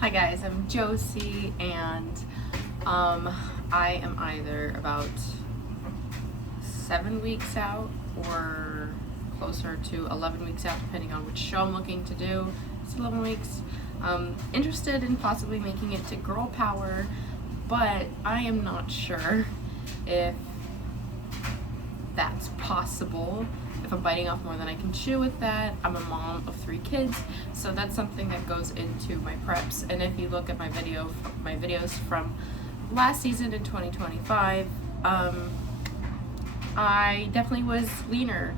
Hi guys, I'm Josie, and I am either about 7 weeks out or closer to 11 weeks out, depending on which show I'm looking to do. It's 11 weeks. Interested in possibly making it to Grl Pwr, but I am not sure if that's possible. If I'm biting off more than I can chew with that. I'm a mom of 3 kids, so that's something that goes into my preps. And if you look at my videos from last season in 2025, I definitely was leaner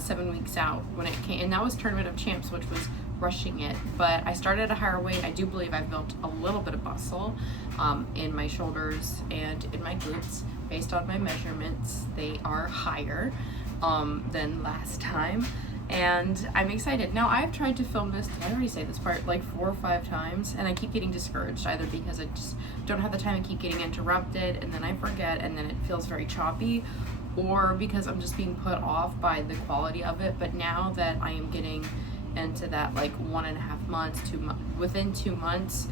7 weeks out when it came, and that was Tournament of Champs, which was rushing it. But I started at a higher weight. I do believe I've built a little bit of muscle in my shoulders and in my glutes. Based on my measurements, they are higher than last time, and I'm excited. Now, I've tried to film this, did I already say this part, like 4 or 5 times, and I keep getting discouraged, either because I just don't have the time, I keep getting interrupted, and then I forget, and then it feels very choppy, or because I'm just being put off by the quality of it. But now that I am getting into that like 1.5 months, within 2 months,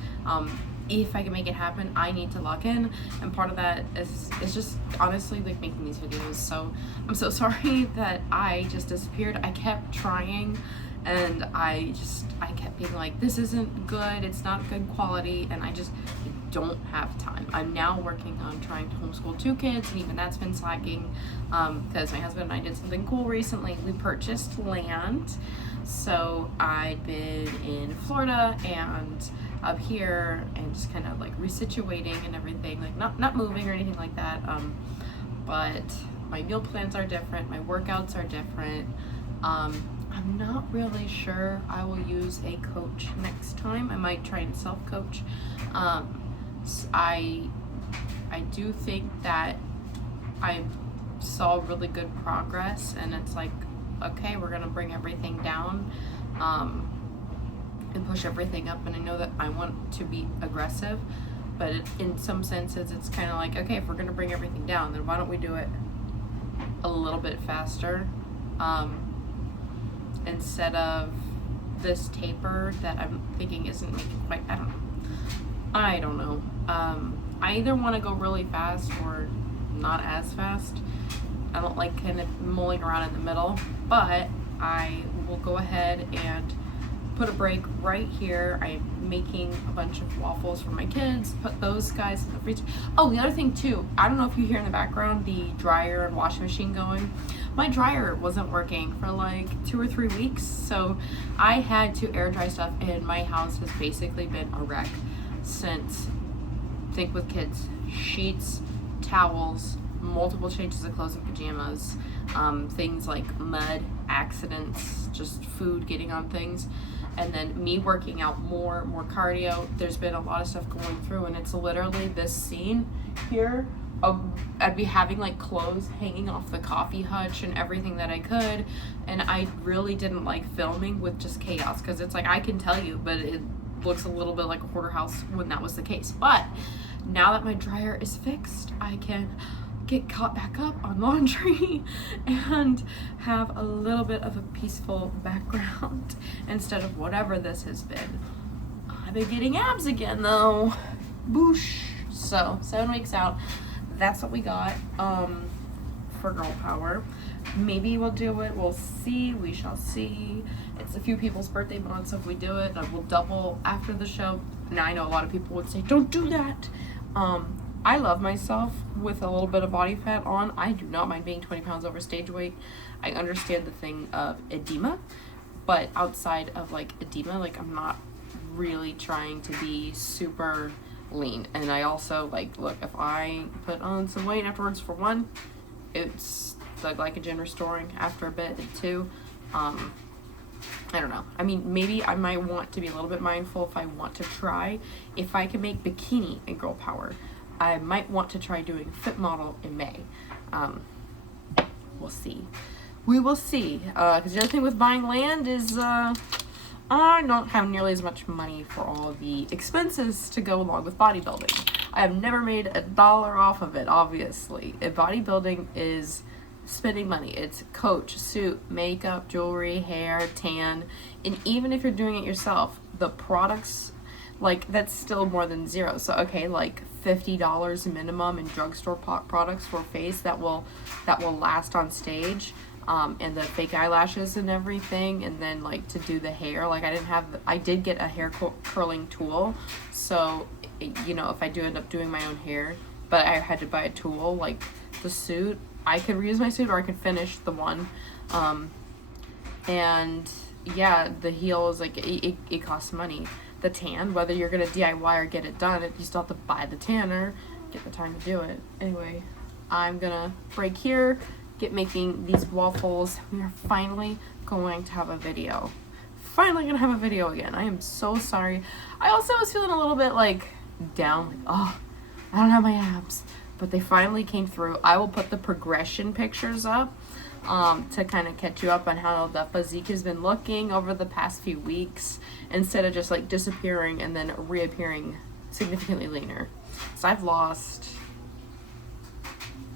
if I can make it happen, I need to lock in, and part of that is just honestly like making these videos. So I'm so sorry that I just disappeared. I kept trying, and I kept being like, this isn't good, it's not good quality, and I don't have time. I'm now working on trying to homeschool 2 kids, and even that's been slacking because my husband and I did something cool recently. We purchased land. So I've been in Florida and up here, and just kind of like resituating and everything, like not moving or anything like that, but my meal plans are different, my workouts are different. I'm not really sure I will use a coach next time. I might try and self-coach. I do think that I saw really good progress, and it's like, okay, we're gonna bring everything down and push everything up, and I know that I want to be aggressive, but in some senses it's kind of like, okay, if we're gonna bring everything down, then why don't we do it a little bit faster, instead of this taper that I'm thinking isn't making quite, I don't know. I either want to go really fast or not as fast. I don't like kind of mulling around in the middle, but I will go ahead and put a break right here. I'm making a bunch of waffles for my kids, put those guys in the freezer. Oh, the other thing too, I don't know if you hear in the background the dryer and washing machine going. My dryer wasn't working for like 2 or 3 weeks, so I had to air dry stuff, and my house has basically been a wreck since, think with kids, sheets, towels, multiple changes of clothes and pajamas, things like mud, accidents, just food getting on things, and then me working out more cardio. There's been a lot of stuff going through, and it's literally this scene here of I'd be having like clothes hanging off the coffee hutch and everything that I could, and I really didn't like filming with just chaos, because it's like, I can tell you, but it looks a little bit like a hoarder house when that was the case. But now that my dryer is fixed, I can get caught back up on laundry and have a little bit of a peaceful background instead of whatever this has been. I've been getting abs again though. Boosh. So 7 weeks out, that's what we got for Grl Pwr. Maybe we'll do it, we'll see, we shall see. It's a few people's birthday month, so if we do it, I will double after the show. Now, I know a lot of people would say, don't do that. I love myself with a little bit of body fat on. I do not mind being 20 pounds over stage weight. I understand the thing of edema, but outside of like edema, like I'm not really trying to be super lean. And I also like, look, if I put on some weight afterwards, for one, it's the glycogen restoring after a bit, and 2, I don't know. I mean, maybe I might want to be a little bit mindful if I want to try. If I can make bikini in Grl Pwr, I might want to try doing fit model in May. We'll see. We will see. Because the other thing with buying land is I don't have nearly as much money for all the expenses to go along with bodybuilding. I have never made $1 off of it, obviously. If bodybuilding is spending money, it's coach, suit, makeup, jewelry, hair, tan, and even if you're doing it yourself, the products like, that's still more than zero. So, okay, like $50 minimum in drugstore products for face that will last on stage. And the fake eyelashes and everything, and then like to do the hair, like I did get a hair curling tool, so you know, if I do end up doing my own hair, but I had to buy a tool. Like the suit, I could reuse my suit or I could finish the one, and yeah, the heel is like it costs money. The tan, whether you're gonna DIY or get it done, you still have to buy the tanner, get the time to do it. Anyway, I'm gonna break here, get making these waffles. We are finally going to have a video. Finally gonna have a video again. I am so sorry. I also was feeling a little bit like down, like, oh, I don't have my abs, but they finally came through. I will put the progression pictures up to kind of catch you up on how the physique has been looking over the past few weeks, instead of just like disappearing and then reappearing significantly leaner. So I've lost,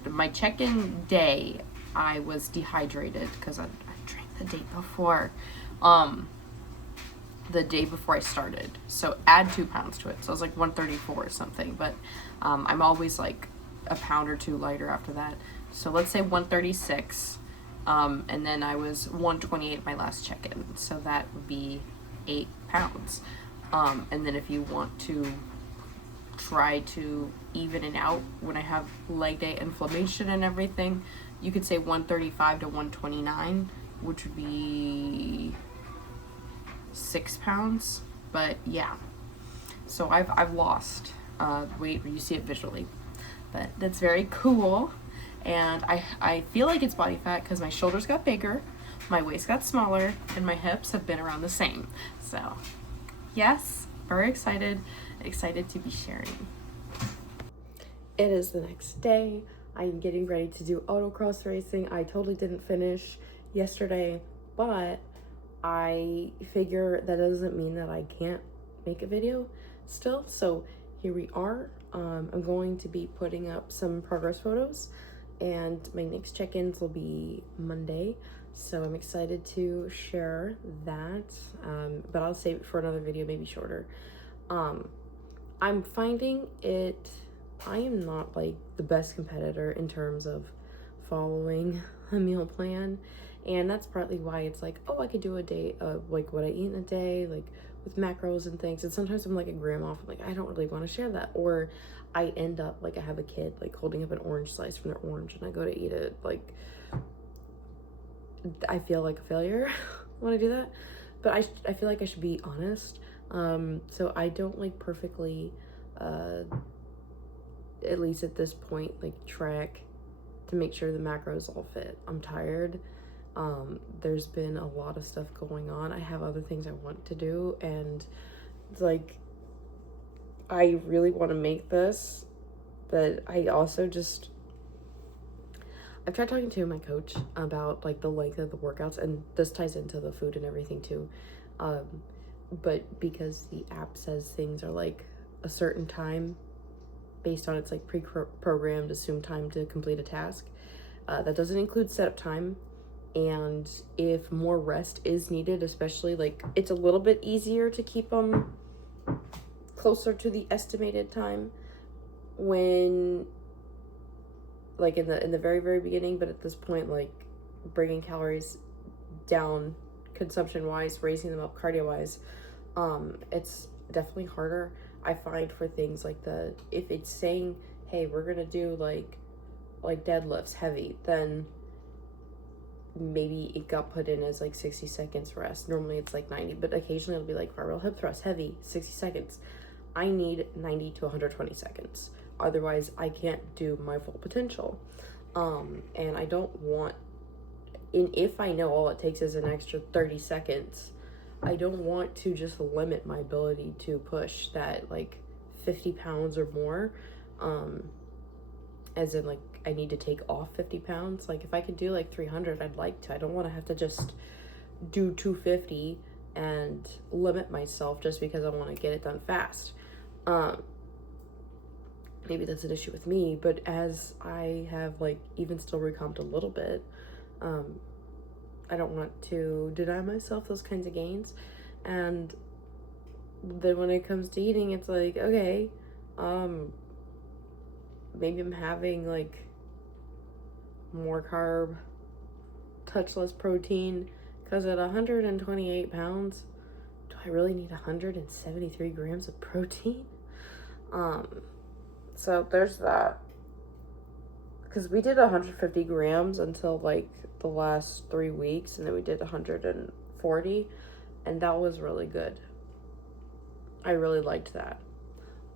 my check-in day, I was dehydrated because I drank the day before. The day before I started. So add 2 pounds to it. So I was like 134 or something. But I'm always like a pound or two lighter after that. So let's say 136. And then I was 128 my last check-in. So that would be 8 pounds. And then if you want to try to even it out when I have leg day inflammation and everything, you could say 135 to 129, which would be 6 pounds. But yeah, so I've lost weight. You see it visually, but that's very cool. And I feel like it's body fat because my shoulders got bigger, my waist got smaller, and my hips have been around the same. So yes, very excited to be sharing. It is the next day. I'm getting ready to do autocross racing. I totally didn't finish yesterday, but I figure that doesn't mean that I can't make a video still. So here we are. I'm going to be putting up some progress photos, and my next check-ins will be Monday. So I'm excited to share that, but I'll save it for another video, maybe shorter. I'm finding it, I am not like the best competitor in terms of following a meal plan. And that's partly why it's like, oh, I could do a day of like what I eat in a day, like with macros and things. And sometimes I'm like a gram off, I'm like, I don't really want to share that. Or I end up like I have a kid like holding up an orange slice from their orange and I go to eat it. Like, I feel like a failure when I do that. But I feel like I should be honest. So I don't like perfectly, at least at this point, like track to make sure the macros all fit. I'm tired. There's been a lot of stuff going on. I have other things I want to do, and like I really want to make this, but I also just, I've tried talking to my coach about like the length of the workouts, and this ties into the food and everything too. But because the app says things are like a certain time based on its like pre-programmed assumed time to complete a task, that doesn't include setup time. And if more rest is needed, especially like it's a little bit easier to keep them closer to the estimated time when like in the very beginning. But at this point, like bringing calories down consumption wise, raising them up cardio wise, it's definitely harder. I find for things like if it's saying, hey, we're gonna do like deadlifts heavy, then maybe it got put in as like 60 seconds rest. Normally it's like 90, but occasionally it'll be like barbell hip thrust heavy 60 seconds. I need 90 to 120 seconds. Otherwise I can't do my full potential. And I don't want, and if I know all it takes is an extra 30 seconds, I don't want to just limit my ability to push that like 50 pounds or more. As in like I need to take off 50 pounds. Like if I could do like 300, I'd like to. I don't want to have to just do 250 and limit myself just because I want to get it done fast. Maybe that's an issue with me, but as I have like even still recomped a little bit, I don't want to deny myself those kinds of gains. And then when it comes to eating, it's like, okay, maybe I'm having like more carb, touch less protein, because at 128 pounds, do I really need 173 grams of protein? So there's that. Because we did 150 grams until like the last 3 weeks, and then we did 140, and that was really good. I really liked that.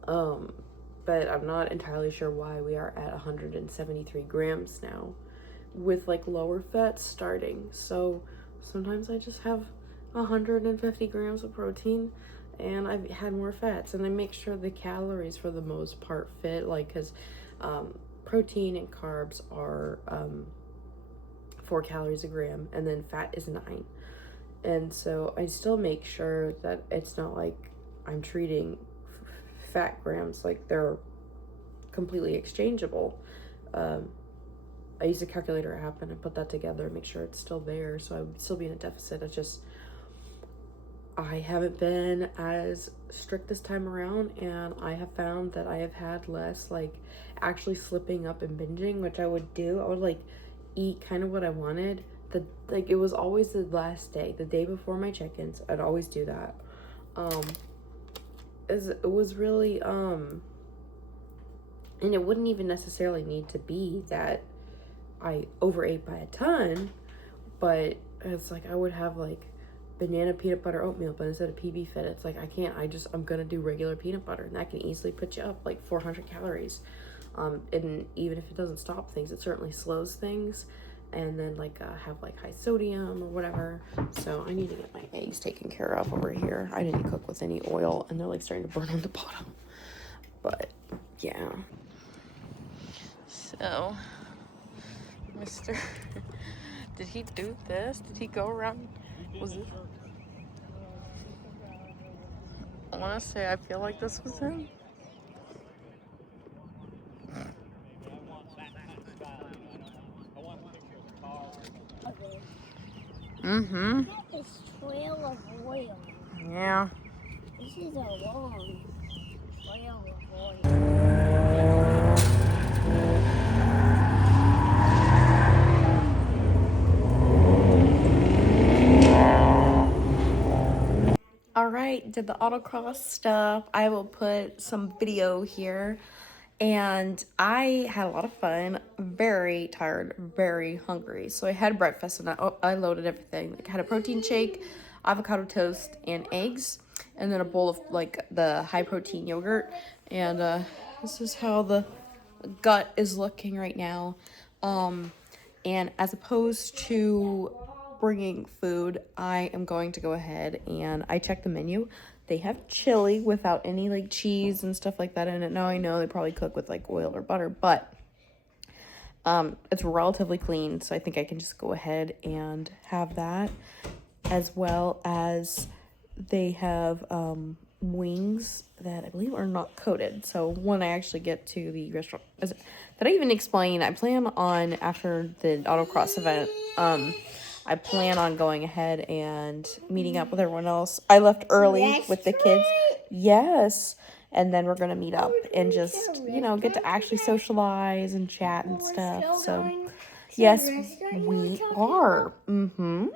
But I'm not entirely sure why we are at 173 grams now with like lower fats starting. So sometimes I just have 150 grams of protein and I've had more fats, and I make sure the calories for the most part fit, like, because protein and carbs are 4 calories a gram, and then fat is 9. And so I still make sure that it's not like I'm treating fat grams like they're completely exchangeable. I use a calculator app and I put that together and make sure it's still there, so I would still be in a deficit. It's just I haven't been as strict this time around, and I have found that I have had less like actually slipping up and binging, which I would do. I would like eat kind of what I wanted. It was always the last day, the day before my check-ins. I'd always do that. It was really and it wouldn't even necessarily need to be that I overate by a ton, but it's like I would have like banana peanut butter oatmeal, but instead of PB Fit, it's like I'm gonna do regular peanut butter, and that can easily put you up like 400 calories. And even if it doesn't stop things, it certainly slows things. And then like have like high sodium or whatever. So I need to get my eggs taken care of over here. I didn't cook with any oil, and they're like starting to burn on the bottom. But yeah. So, Mr. Did he do this? Did he go around? Was it? I want to say I feel like this was him. Mm-hmm. This trail of oil. Yeah. This is a long trail of oil. All right, did the autocross stuff. I will put some video here. And I had a lot of fun, very tired, very hungry. So I had breakfast, and I loaded everything. Like, I had a protein shake, avocado toast, and eggs, and then a bowl of like the high protein yogurt. And this is how the gut is looking right now. And as opposed to bringing food, I am going to go ahead and I checked the menu. They have chili without any like cheese and stuff like that in it. Now I know they probably cook with like oil or butter, but it's relatively clean, so I think I can just go ahead and have that, as well as they have wings that I believe are not coated. So when I actually get to the restaurant, did I even explain? I plan on, after the autocross event, I plan on going ahead and meeting up with everyone else. I left early with the kids. Yes. And then we're going to meet up and just, get to actually socialize and chat and stuff. So, yes, we are. Mm-hmm.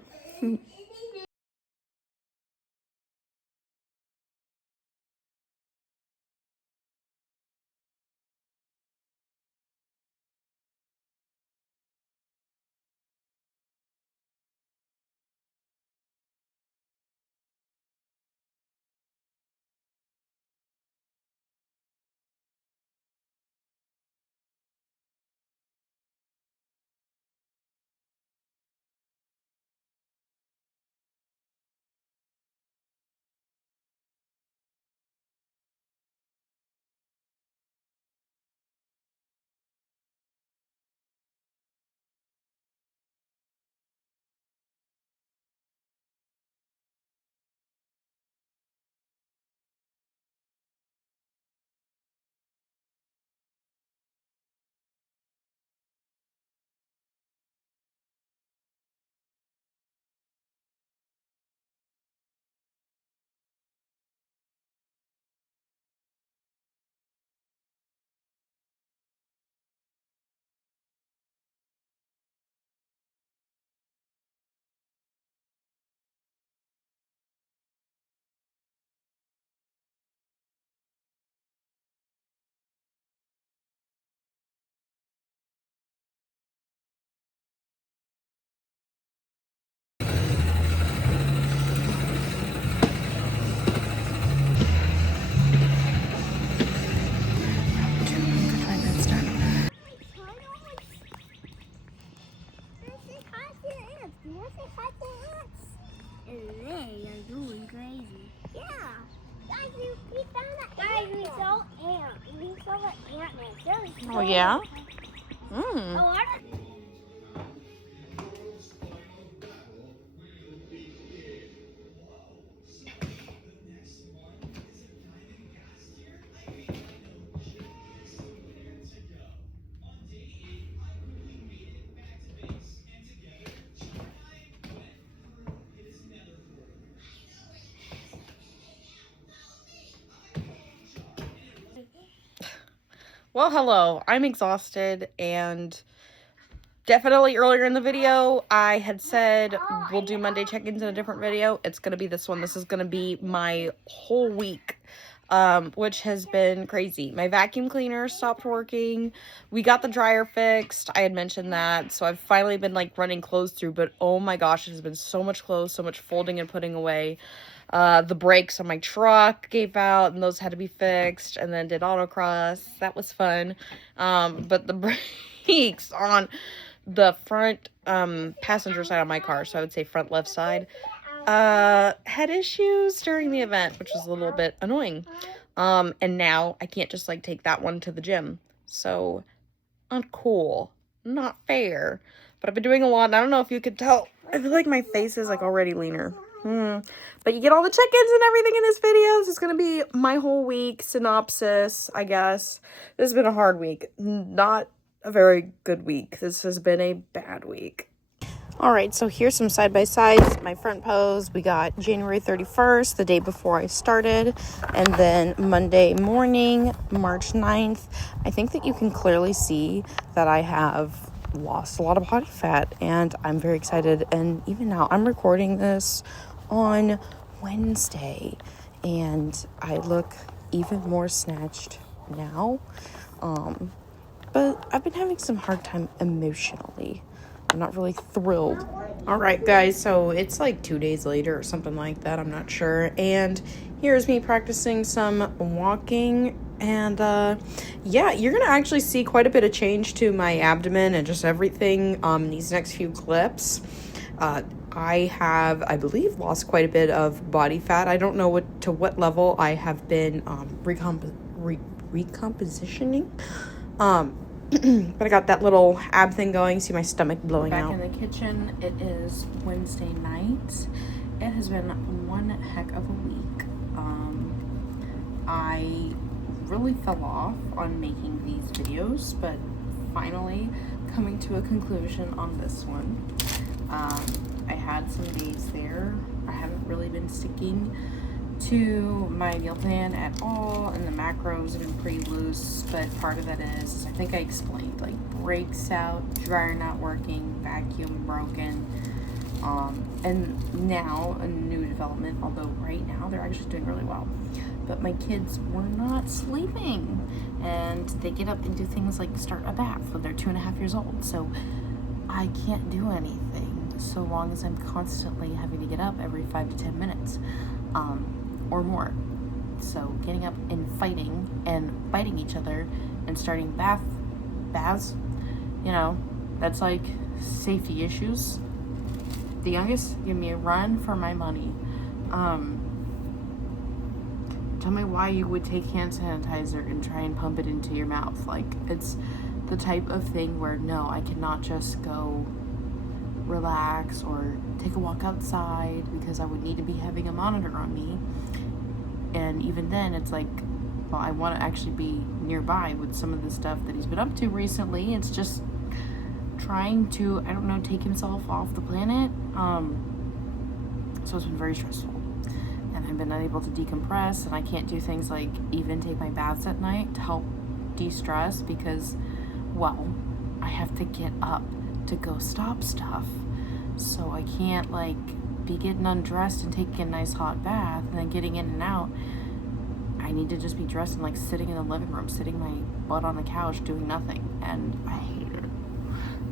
saw ant. We saw the ant nest. Oh, yeah? Well, hello. I'm exhausted, and definitely earlier in the video, I had said we'll do Monday check-ins in a different video. It's going to be this one. This is going to be my whole week, which has been crazy. My vacuum cleaner stopped working. We got the dryer fixed. I had mentioned that. So I've finally been like running clothes through, but oh my gosh, it has been so much clothes, so much folding and putting away. The brakes on my truck gave out and those had to be fixed, and then did autocross. That was fun. But the brakes on the front passenger side of my car, so I would say front left side, had issues during the event, which was a little bit annoying. And now I can't just like take that one to the gym. So uncool, not fair. But I've been doing a lot, and I don't know if you could tell. I feel like my face is like already leaner. But you get all the check-ins and everything in this video. This is going to be my whole week synopsis, I guess. This has been a hard week. Not a very good week. This has been a bad week. All right, so here's some side-by-sides. My front pose, we got January 31st, the day before I started, and then Monday morning, March 9th. I think that you can clearly see that I have lost a lot of body fat, and I'm very excited. And even now, I'm recording this on Wednesday, and I look even more snatched now. But I've been having some hard time emotionally. I'm not really thrilled. All right, guys, so it's like 2 days later or something like that. I'm not sure. And here's me practicing some walking. And yeah, you're going to actually see quite a bit of change to my abdomen and just everything in these next few clips. I have, I believe, lost quite a bit of body fat. I don't know what level I have been recompositioning. But I got that little ab thing going. See my stomach blowing out. Back in the kitchen. It is Wednesday night. It has been one heck of a week. I really fell off on making these videos, but finally coming to a conclusion on this one. I had some days there. I haven't really been sticking to my meal plan at all, and the macros have been pretty loose, but part of it is I think I explained, like, brakes out, dryer not working, vacuum broken, and now a new development, although right now they're actually doing really well, but my kids were not sleeping, and they get up and do things like start a bath when they're 2.5 years old, so I can't do anything so long as I'm constantly having to get up every 5 to 10 minutes or more. So getting up and fighting and biting each other and starting baths, you know, that's like safety issues. The youngest, give me a run for my money. Tell me why you would take hand sanitizer and try and pump it into your mouth. Like, it's the type of thing where no, I cannot just go relax or take a walk outside because I would need to be having a monitor on me. And even then, it's like, well, I want to actually be nearby with some of the stuff that he's been up to recently. It's just trying to, I don't know, take himself off the planet. So it's been very stressful. And I've been unable to decompress, and I can't do things like even take my baths at night to help de-stress because, well, I have to get up to go stop stuff. So I can't, like, be getting undressed and taking a nice hot bath and then getting in and out. I need to just be dressed and, like, sitting in the living room, sitting my butt on the couch doing nothing, and I hate it.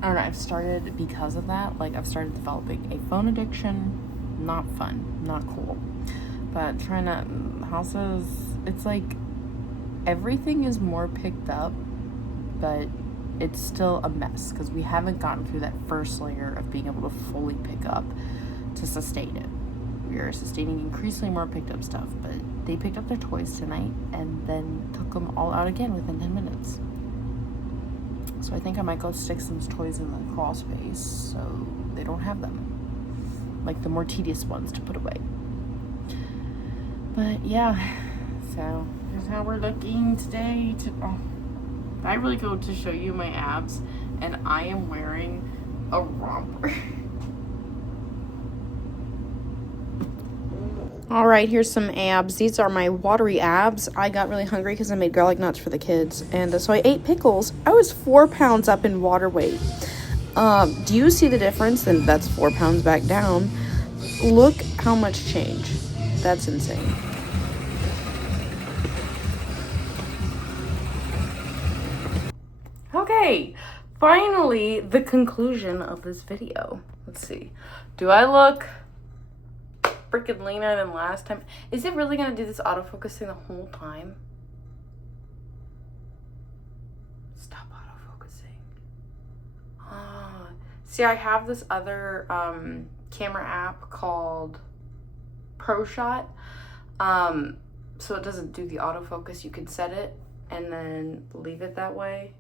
I don't know, I've started, because of that, like, I've started developing a phone addiction. Not fun, not cool, but trying to, houses, it's like everything is more picked up, but it's still a mess because we haven't gotten through that first layer of being able to fully pick up to sustain it. We are sustaining increasingly more picked up stuff, but they picked up their toys tonight and then took them all out again within 10 minutes. So I think I might go stick some toys in the crawl space so they don't have them. Like the more tedious ones to put away. But yeah, so here's how we're looking today. I really go to show you my abs, and I am wearing a romper. All right, here's some abs. These are my watery abs. I got really hungry because I made garlic knots for the kids, and so I ate pickles. I was 4 pounds up in water weight. Do you see the difference? Then that's 4 pounds back down. Look how much change. That's insane. Okay, finally the conclusion of this video. Let's see. Do I look freaking leaner than last time? Is it really gonna do this autofocusing the whole time? Stop autofocusing. See, I have this other camera app called ProShot. So it doesn't do the autofocus. You can set it and then leave it that way.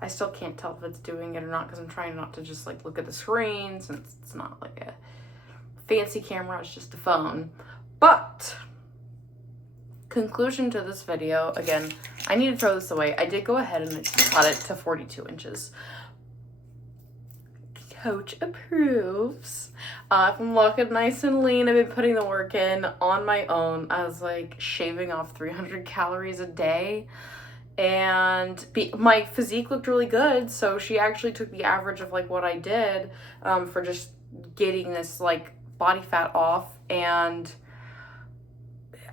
I still can't tell if it's doing it or not because I'm trying not to just like look at the screen since it's not like a fancy camera, it's just a phone. But conclusion to this video, again, I need to throw this away. I did go ahead and cut it to 42 inches. Coach approves. If I'm looking nice and lean, I've been putting the work in on my own. I was like shaving off 300 calories a day. And my physique looked really good, so she actually took the average of like what I did for just getting this like body fat off. And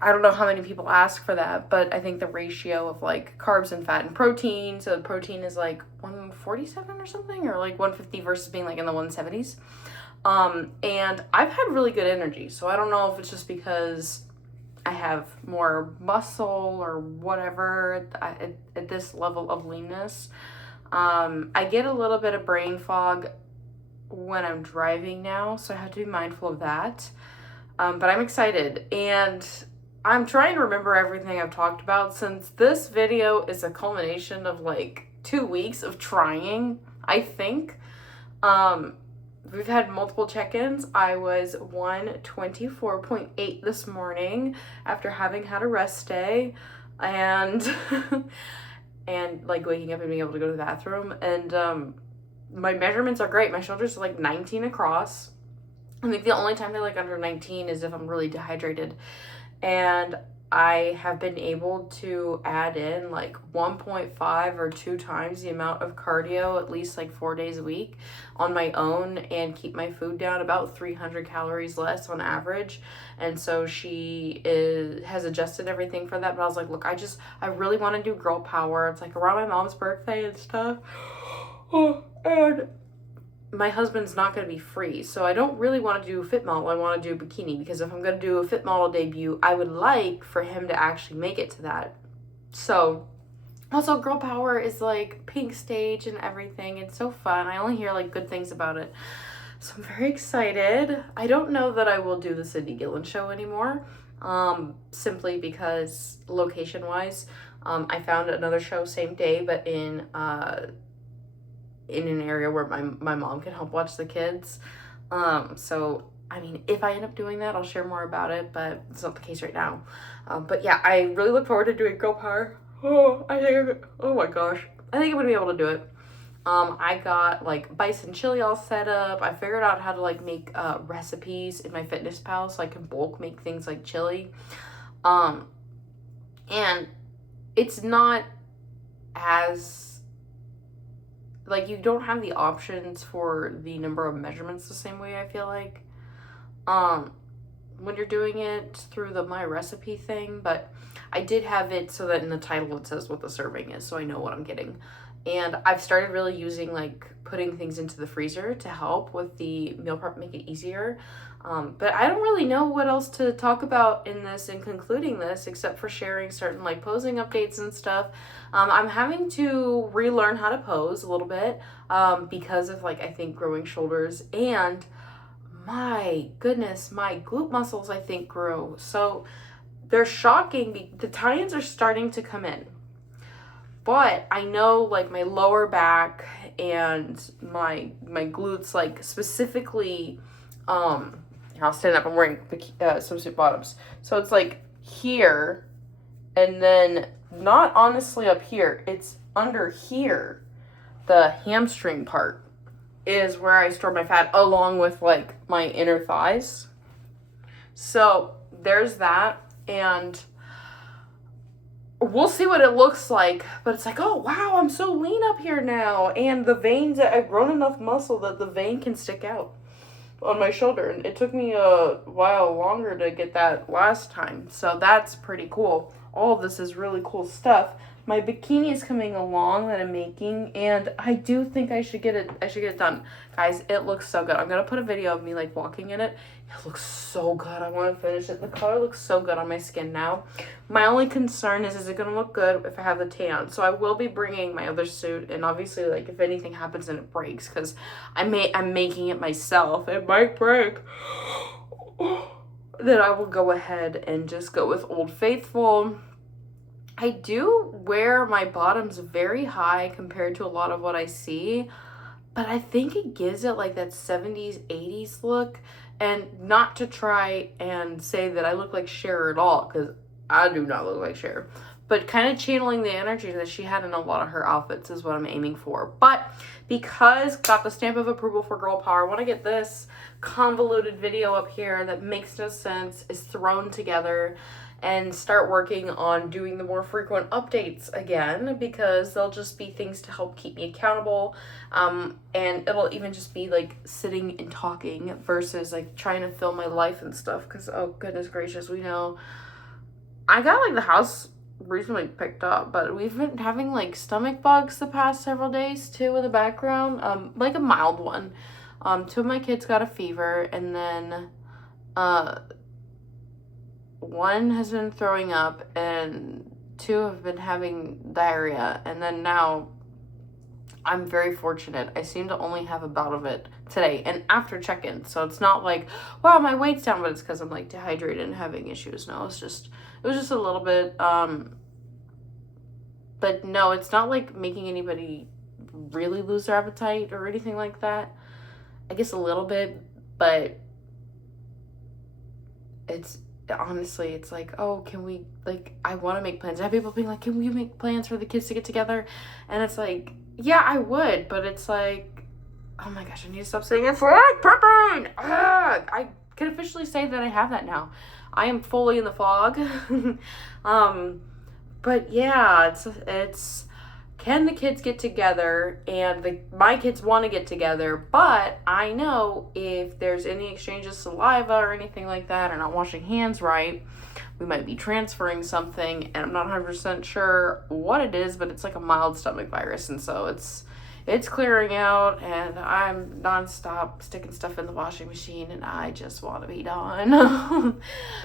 I don't know how many people ask for that, but I think the ratio of like carbs and fat and protein, so the protein is like 147 or something, or like 150 versus being like in the 170s. And I've had really good energy, so I don't know if it's just because I have more muscle or whatever at this level of leanness. I get a little bit of brain fog when I'm driving now, so I have to be mindful of that. But I'm excited, and I'm trying to remember everything I've talked about since this video is a culmination of like 2 weeks of trying, I think. We've had multiple check-ins. I was 124.8 this morning after having had a rest day and and like waking up and being able to go to the bathroom. And my measurements are great. My shoulders are like 19 across. I think the only time they're like under 19 is if I'm really dehydrated. And I have been able to add in like 1.5 or 2 times the amount of cardio at least like 4 days a week on my own and keep my food down about 300 calories less on average. And so she has adjusted everything for that. But I was like, look, I really want to do Grl Pwr. It's like around my mom's birthday and stuff. And my husband's not going to be free, so I don't really want to do a fit model. I want to do a bikini, because if I'm going to do a fit model debut, I would like for him to actually make it to that. So also Grl Pwr is like pink stage and everything. It's so fun. I only hear like good things about it, so I'm very excited. I don't know that I will do the Cindy Gillen show anymore, simply because location wise, I found another show same day, but in an area where my mom can help watch the kids. So I mean, if I end up doing that, I'll share more about it, but it's not the case right now. But yeah, I really look forward to doing Grl Pwr. Oh my gosh, I think I'm gonna be able to do it. I got like bison chili all set up. I figured out how to like make recipes in my Fitness Pal so I can bulk make things like chili. And it's not as like, you don't have the options for the number of measurements the same way, I feel like, when you're doing it through the My Recipe thing. But I did have it so that in the title it says what the serving is, so I know what I'm getting. And I've started really using like putting things into the freezer to help with the meal prep, make it easier. But I don't really know what else to talk about in this and concluding this, except for sharing certain like posing updates and stuff. I'm having to relearn how to pose a little bit because of like, I think, growing shoulders, and my goodness, my glute muscles I think grew. So they're shocking. The tie-ins are starting to come in. But I know, like, my lower back and my glutes, like, specifically, I'll stand up. I'm wearing swimsuit bottoms. So it's, like, here, and then not honestly up here. It's under here. The hamstring part is where I store my fat, along with, like, my inner thighs. So there's that, and we'll see what it looks like, but it's like, oh wow, I'm so lean up here now, and the veins, I've grown enough muscle that the vein can stick out on my shoulder, and it took me a while longer to get that last time, so that's pretty cool. All of this is really cool stuff. My bikini is coming along that I'm making, and I do think I should get it done. Guys, it looks so good. I'm gonna put a video of me, like, walking in it. It looks so good. I want to finish it. The color looks so good on my skin now. My only concern is it gonna look good if I have the tan? So I will be bringing my other suit, and obviously, like, if anything happens and it breaks, because I'm making it myself, it might break. Then I will go ahead and just go with Old Faithful. I do wear my bottoms very high compared to a lot of what I see, but I think it gives it like that 70s, 80s look. And not to try and say that I look like Cher at all, because I do not look like Cher, but kind of channeling the energy that she had in a lot of her outfits is what I'm aiming for. But because got the stamp of approval for Grl Pwr, I want to get this convoluted video up here that makes no sense, is thrown together, and start working on doing the more frequent updates again, because they'll just be things to help keep me accountable, and it'll even just be like sitting and talking versus like trying to film my life and stuff, because oh goodness gracious, we know I got like the house recently picked up, but we've been having like stomach bugs the past several days too in the background, like a mild one. Two of my kids got a fever, and then one has been throwing up, and two have been having diarrhea, and then now I'm very fortunate. I seem to only have a bout of it today and after check-in, so it's not like, wow, my weight's down, but it's because I'm like dehydrated and having issues. No, it was just a little bit, but no, it's not like making anybody really lose their appetite or anything like that. I guess a little bit, but it's honestly, it's like, oh, can we, like, I want to make plans. I have people being like, can we make plans for the kids to get together? And it's like, yeah, I would, but it's like, oh my gosh, I need to stop saying it's like prepping. I can officially say that I have that now. I am fully in the fog. But yeah, it's can the kids get together? And my kids want to get together, but I know if there's any exchange of saliva or anything like that, or not washing hands right, we might be transferring something, and I'm not 100% sure what it is, but it's like a mild stomach virus, and so it's clearing out, and I'm nonstop sticking stuff in the washing machine, and I just want to be done.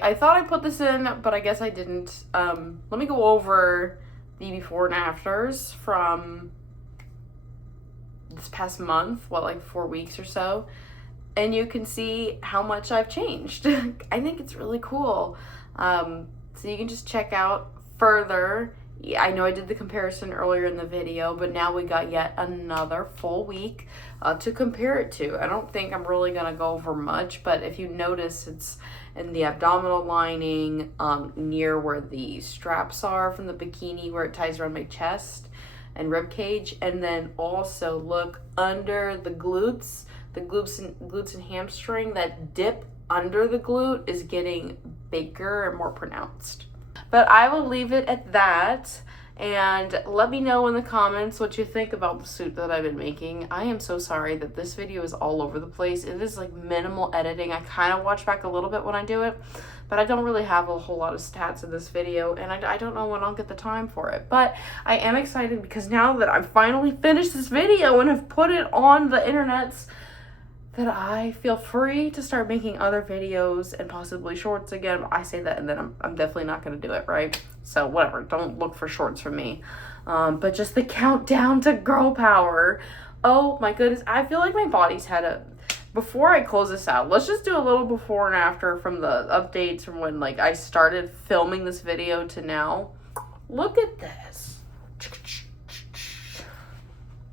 I thought I put this in, but I guess I didn't. Let me go over the before and afters from this past month, like 4 weeks or so, and you can see how much I've changed. I think it's really cool. So you can just check out further. Yeah, I know I did the comparison earlier in the video, but now we got yet another full week to compare it to. I don't think I'm really going to go over much, but if you notice, it's in the abdominal lining, near where the straps are from the bikini, where it ties around my chest and rib cage, and then also look under the glutes, glutes and hamstring. That dip under the glute is getting bigger and more pronounced. But I will leave it at that, and let me know in the comments what you think about the suit that I've been making. I am so sorry that this video is all over the place. It is like minimal editing. I kind of watch back a little bit when I do it, but I don't really have a whole lot of stats in this video, and I don't know when I'll get the time for it. But I am excited because now that I've finally finished this video and have put it on the internets, that I feel free to start making other videos and possibly shorts again. I say that and then I'm definitely not going to do it, right? So whatever, don't look for shorts from me. But just the countdown to Grl Pwr. Oh my goodness, I feel like my body's had before I close this out, let's just do a little before and after from the updates from when, like, I started filming this video to now. Look at this.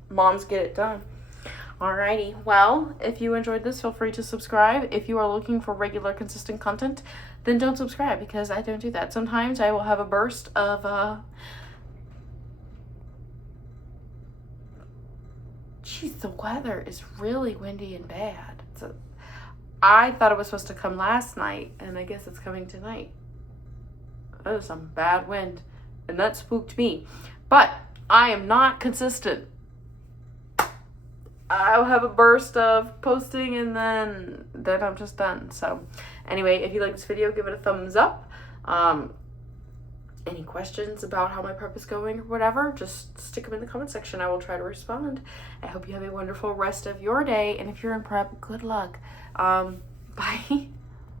Moms get it done. Alrighty, well, if you enjoyed this, feel free to subscribe. If you are looking for regular, consistent content, then don't subscribe, because I don't do that. Sometimes I will have a burst of, Jeez, the weather is really windy and bad. I thought it was supposed to come last night, and I guess it's coming tonight. That is some bad wind, and that spooked me. But I am not consistent. I'll have a burst of posting and then I'm just done. So anyway, if you like this video, give it a thumbs up. Any questions about how my prep is going or whatever, just stick them in the comment section. I will try to respond. I hope you have a wonderful rest of your day. And if you're in prep, good luck. Bye.